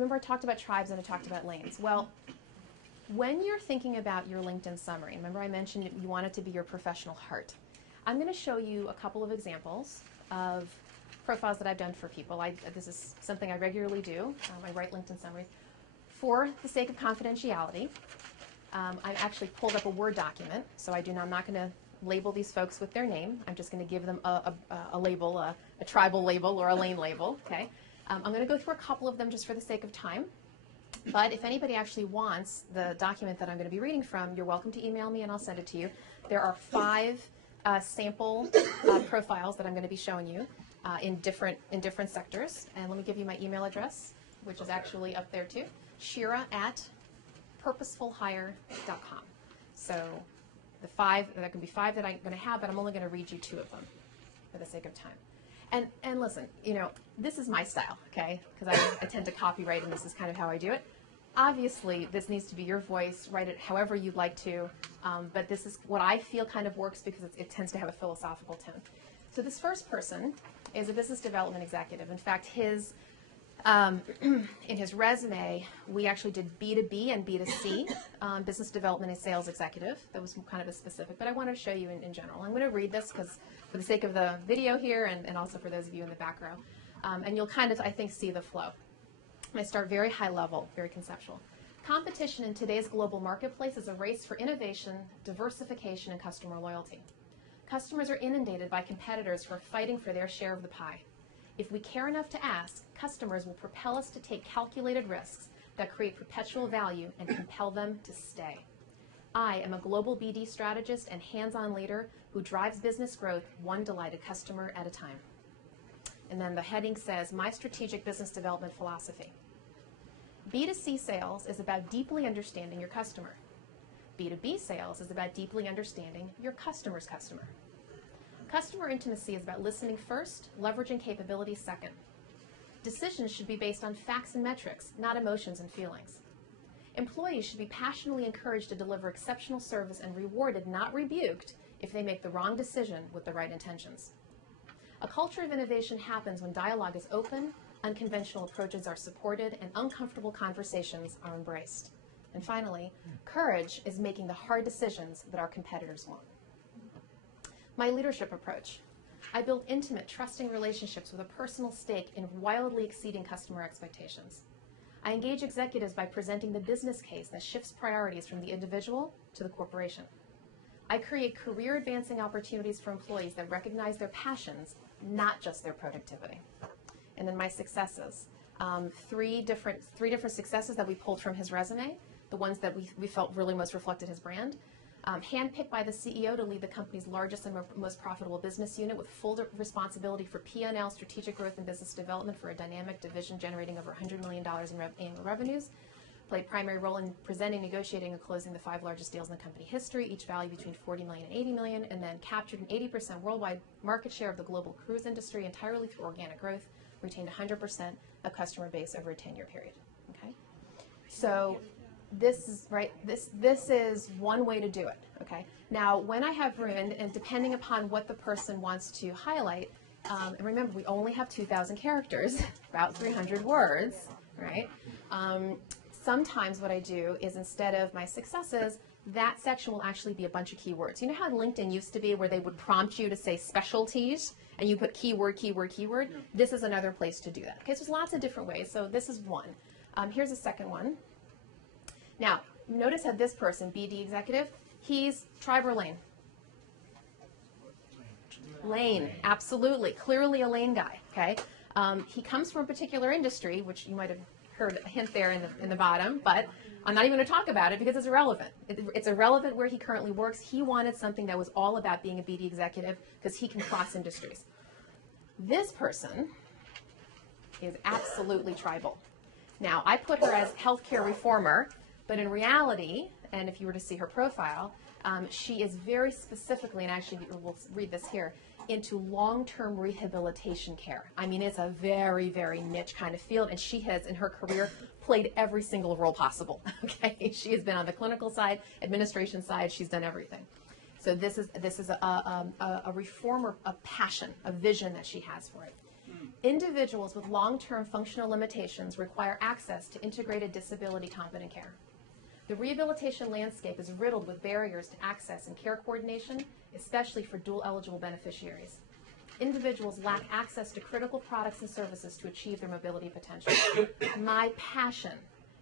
remember I talked about tribes and I talked about lanes. Well, when you're thinking about your LinkedIn summary, remember I mentioned you want it to be your professional heart. I'm going to show you a couple of examples of profiles that I've done for people. This is something I regularly do. I write LinkedIn summaries. For the sake of confidentiality, I actually pulled up a Word document, so I'm not going to label these folks with their name. I'm just going to give them a label, a tribal label or a lane label. Okay. I'm going to go through a couple of them just for the sake of time. But if anybody actually wants the document that I'm going to be reading from, you're welcome to email me and I'll send it to you. There are 5 sample profiles that I'm going to be showing you in different sectors. And let me give you my email address, which is actually up there too. Shira at purposefulhire.com. So there can be 5 that I'm going to have, but I'm only going to read you 2 of them for the sake of time. And listen, this is my style, okay? Because I tend to copyright, and this is kind of how I do it. Obviously, this needs to be your voice. Write it however you'd like to. But this is what I feel kind of works because it tends to have a philosophical tone. So this first person is a business development executive. In fact, in his resume, we actually did B2B and B2C, business development and sales executive. That was kind of a specific, but I wanted to show you in general. I'm going to read this because for the sake of the video here and also for those of you in the back row. And you'll kind of, I think, see the flow. I'm going to start very high level, very conceptual. Competition in today's global marketplace is a race for innovation, diversification, and customer loyalty. Customers are inundated by competitors who are fighting for their share of the pie. If we care enough to ask, customers will propel us to take calculated risks that create perpetual value and compel them to stay. I am a global BD strategist and hands-on leader who drives business growth one delighted customer at a time. And then the heading says, my strategic business development philosophy. B2C sales is about deeply understanding your customer. B2B sales is about deeply understanding your customer's customer. Customer intimacy is about listening first, leveraging capabilities second. Decisions should be based on facts and metrics, not emotions and feelings. Employees should be passionately encouraged to deliver exceptional service and rewarded, not rebuked, if they make the wrong decision with the right intentions. A culture of innovation happens when dialogue is open, unconventional approaches are supported, and uncomfortable conversations are embraced. And finally, courage is making the hard decisions that our competitors won't. My leadership approach. I build intimate, trusting relationships with a personal stake in wildly exceeding customer expectations. I engage executives by presenting the business case that shifts priorities from the individual to the corporation. I create career-advancing opportunities for employees that recognize their passions, not just their productivity. And then my successes. 3 different successes that we pulled from his resume, the ones that we felt really most reflected his brand. Handpicked by the CEO to lead the company's largest and most profitable business unit with full responsibility for P&L, strategic growth, and business development for a dynamic division generating over $100 million in annual revenues. Played primary role in presenting, negotiating, and closing the 5 largest deals in the company history, each valued between $40 million and $80 million, and then captured an 80% worldwide market share of the global cruise industry entirely through organic growth, retained 100% of customer base over a 10-year period. Okay, so this is right. This is one way to do it. Okay. Now, when I have room, and depending upon what the person wants to highlight, and remember, we only have 2,000 characters, about 300 words, right? Sometimes what I do is instead of my successes, that section will actually be a bunch of keywords. You know how LinkedIn used to be where they would prompt you to say specialties and you put keyword, keyword, keyword? Yeah. This is another place to do that. Okay, so there's lots of different ways. So this is one. Here's a second one. Now, notice how this person, BD executive, he's tribe or lane? Lane, absolutely. Clearly a lane guy, okay? He comes from a particular industry, which you might have heard a hint there in the bottom, but I'm not even going to talk about it because it's irrelevant. It's irrelevant where he currently works. He wanted something that was all about being a BD executive because he can cross industries. This person is absolutely tribal. Now, I put her as healthcare reformer, but in reality, and if you were to see her profile, she is very specifically, and actually we'll read this here, into long-term rehabilitation care. I mean, it's a very, very niche kind of field, and she has, in her career, played every single role possible. Okay, she has been on the clinical side, administration side. She's done everything. So this is a reformer, a passion, a vision that she has for it. Individuals with long-term functional limitations require access to integrated disability competent care. The rehabilitation landscape is riddled with barriers to access and care coordination, especially for dual-eligible beneficiaries. Individuals lack access to critical products and services to achieve their mobility potential. My passion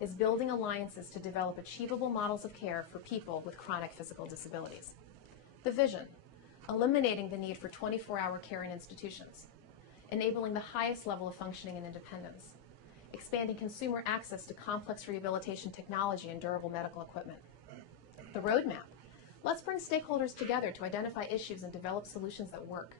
is building alliances to develop achievable models of care for people with chronic physical disabilities. The vision: eliminating the need for 24-hour care in institutions, enabling the highest level of functioning and independence, expanding consumer access to complex rehabilitation technology and durable medical equipment. The roadmap: let's bring stakeholders together to identify issues and develop solutions that work.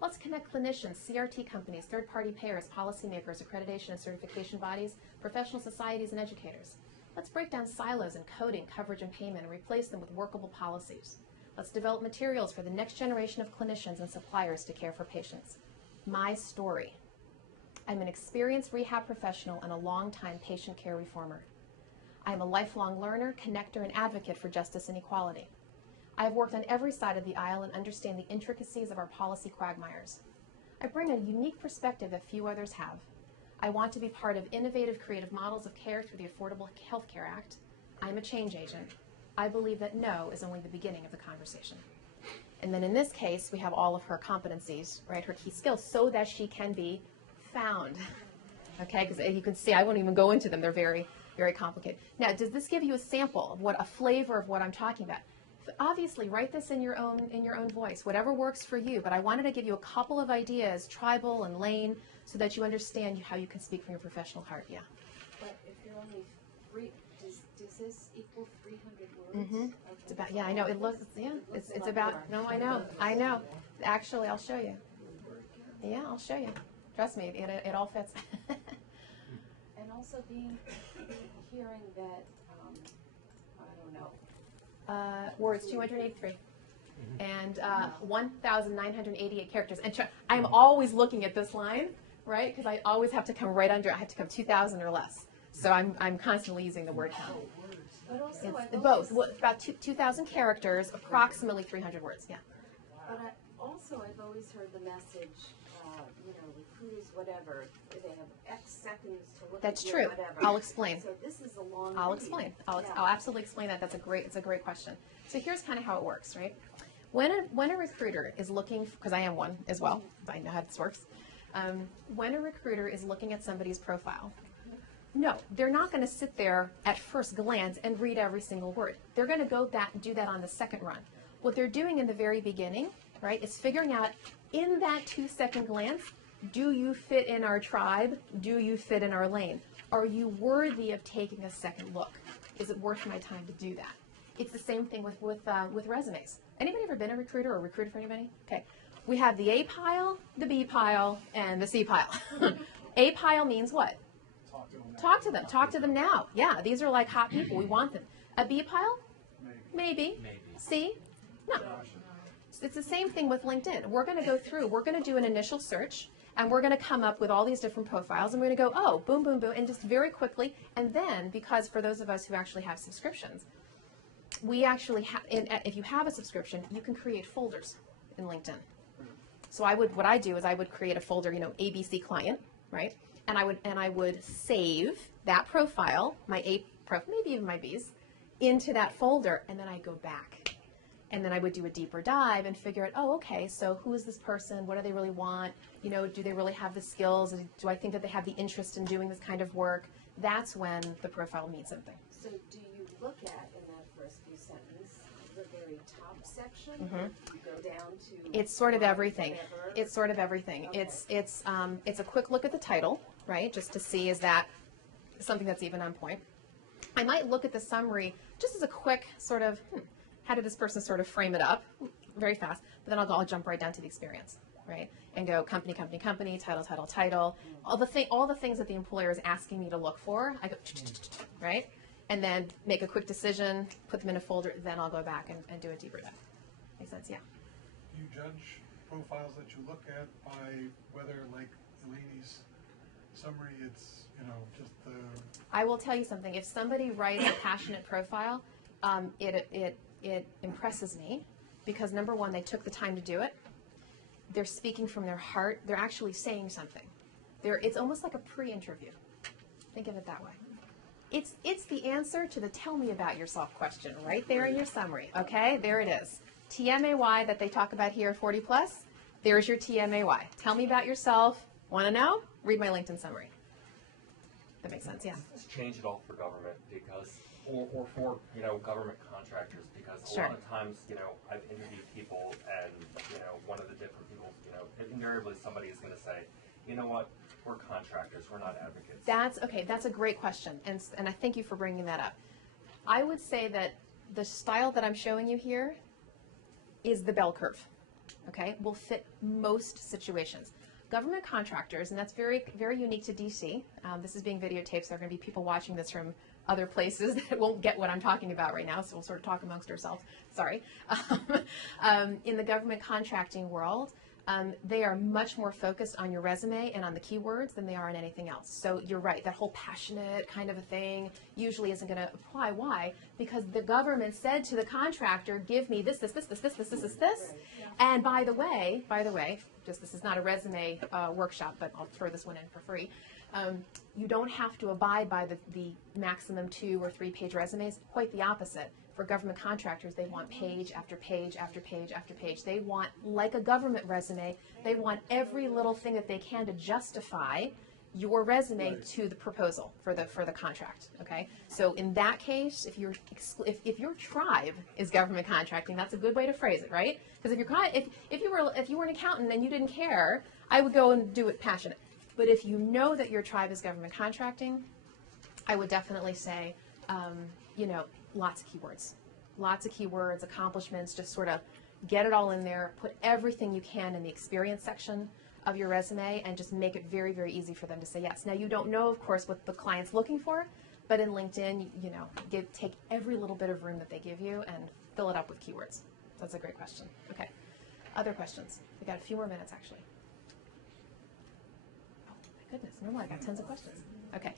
Let's connect clinicians, CRT companies, third-party payers, policymakers, accreditation and certification bodies, professional societies, and educators. Let's break down silos in coding, coverage, and payment and replace them with workable policies. Let's develop materials for the next generation of clinicians and suppliers to care for patients. My story: I'm an experienced rehab professional and a long-time patient care reformer. I am a lifelong learner, connector, and advocate for justice and equality. I have worked on every side of the aisle and understand the intricacies of our policy quagmires. I bring a unique perspective that few others have. I want to be part of innovative, creative models of care through the Affordable Health Care Act. I am a change agent. I believe that no is only the beginning of the conversation. And then in this case, we have all of her competencies, right, her key skills, so that she can be found. Okay, because you can see, I won't even go into them. They're very, very complicated. Now, does this give you a sample of a flavor of what I'm talking about? Obviously, write this in your own voice, whatever works for you. But I wanted to give you a couple of ideas, Tribal and Lane, so that you understand how you can speak from your professional heart. Yeah. But if you're only three, does this equal 300 words? Mm-hmm. Okay. It's about, yeah, I know. It looks, yeah, it's about, no, I know. Actually, I'll show you. Yeah, I'll show you. Trust me, it all fits. And also hearing that, I don't know. Words 283 and 1,988 characters. And I'm always looking at this line, right? Because I always have to come right under. I have to come 2,000 or less. So I'm constantly using the word count. But also, It's both. About 2,000 characters, approximately 300 words. Yeah. But I've always heard the message, recruiters, whatever, they have X seconds to look That's at true. whatever. I'll explain. So this is a long I'll read. explain. Yeah. I'll absolutely explain that. It's a great question. So here's kind of how it works, right? When a recruiter is looking, because I am one as well, I know how this works. When a recruiter is looking at somebody's profile, no, they're not going to sit there at first glance and read every single word. They're going to do that on the second run. What they're doing in the very beginning, right, is figuring out in that 2-second glance, do you fit in our tribe? Do you fit in our lane? Are you worthy of taking a second look? Is it worth my time to do that? It's the same thing with resumes. Anybody ever been a recruiter or recruited for anybody? Okay. We have the A pile, the B pile, and the C pile. A pile means what? Talk to them. Talk to them now. Yeah, these are like hot people. We want them. A B pile? Maybe. C? No. It's the same thing with LinkedIn. We're going to go through, we're going to do an initial search, and we're going to come up with all these different profiles, and we're going to go, oh, boom, boom, boom, and just very quickly. And then, because for those of us who actually have subscriptions, we actually have, if you have a subscription, you can create folders in LinkedIn. So what I do is I would create a folder, ABC client, right? And I would save that profile, my A profile, maybe even my B's, into that folder, and then I go back. And then I would do a deeper dive and figure out, oh, okay, so who is this person? What do they really want? Do they really have the skills? Do I think that they have the interest in doing this kind of work? That's when the profile means something. So do you look at, in that first few sentences, the very top section? Mm-hmm. Or do you go down to... It's sort of everything. Whatever? It's sort of everything. Okay. It's a quick look at the title, right, just to see is that something that's even on point. I might look at the summary just as a quick sort of, how did this person sort of frame it up very fast, but then I'll jump right down to the experience, right, and go company, title, all the things that the employer is asking me to look for, I go, right, and then make a quick decision, put them in a folder, then I'll go back and do a deeper dive. Makes sense? Yeah. Do you judge profiles that you look at by whether, like Eleni's summary, it's, just the... I will tell you something. If somebody writes a passionate profile, it impresses me because, number one, they took the time to do it. They're speaking from their heart. They're actually saying something. It's almost like a pre-interview. Think of it that way. It's the answer to the tell me about yourself question right there in your summary. Okay, there it is. TMAY that they talk about here, 40 plus, there's your TMAY. Tell me about yourself. Want to know? Read my LinkedIn summary. That makes sense, yeah. Let's change it all for government because, or for, government contractors because a Sure. lot of times, I've interviewed people and, one of the different people, invariably somebody is going to say, you know what, we're contractors, we're not advocates. That's okay. That's a great question, and I thank you for bringing that up. I would say that the style that I'm showing you here is the bell curve. Okay, will fit most situations. Government contractors, and that's very, very unique to DC. This is being videotaped, so there are going to be people watching this from other places that won't get what I'm talking about right now, so we'll sort of talk amongst ourselves. Sorry. In the government contracting world, they are much more focused on your resume and on the keywords than they are on anything else. So you're right, that whole passionate kind of a thing usually isn't going to apply. Why? Because the government said to the contractor, give me this. And by the way, just this is not a resume workshop, but I'll throw this one in for free. You don't have to abide by the maximum 2 or 3 page resumes. Quite the opposite. For government contractors, they want page after page after page after page. They want, like a government resume, they want every little thing that they can to justify your resume to the proposal for the contract. Okay, so in that case, if your tribe is government contracting, that's a good way to phrase it, right? Because if you were an accountant and you didn't care, I would go and do it passionate. But if you know that your tribe is government contracting, I would definitely say, lots of keywords, accomplishments, just sort of get it all in there, put everything you can in the experience section of your resume, and just make it very, very easy for them to say yes. Now, you don't know, of course, what the client's looking for, but in LinkedIn, take every little bit of room that they give you and fill it up with keywords. That's a great question. Okay. Other questions? We got a few more minutes, actually. Oh, my goodness. Normally I got tons of questions. Okay.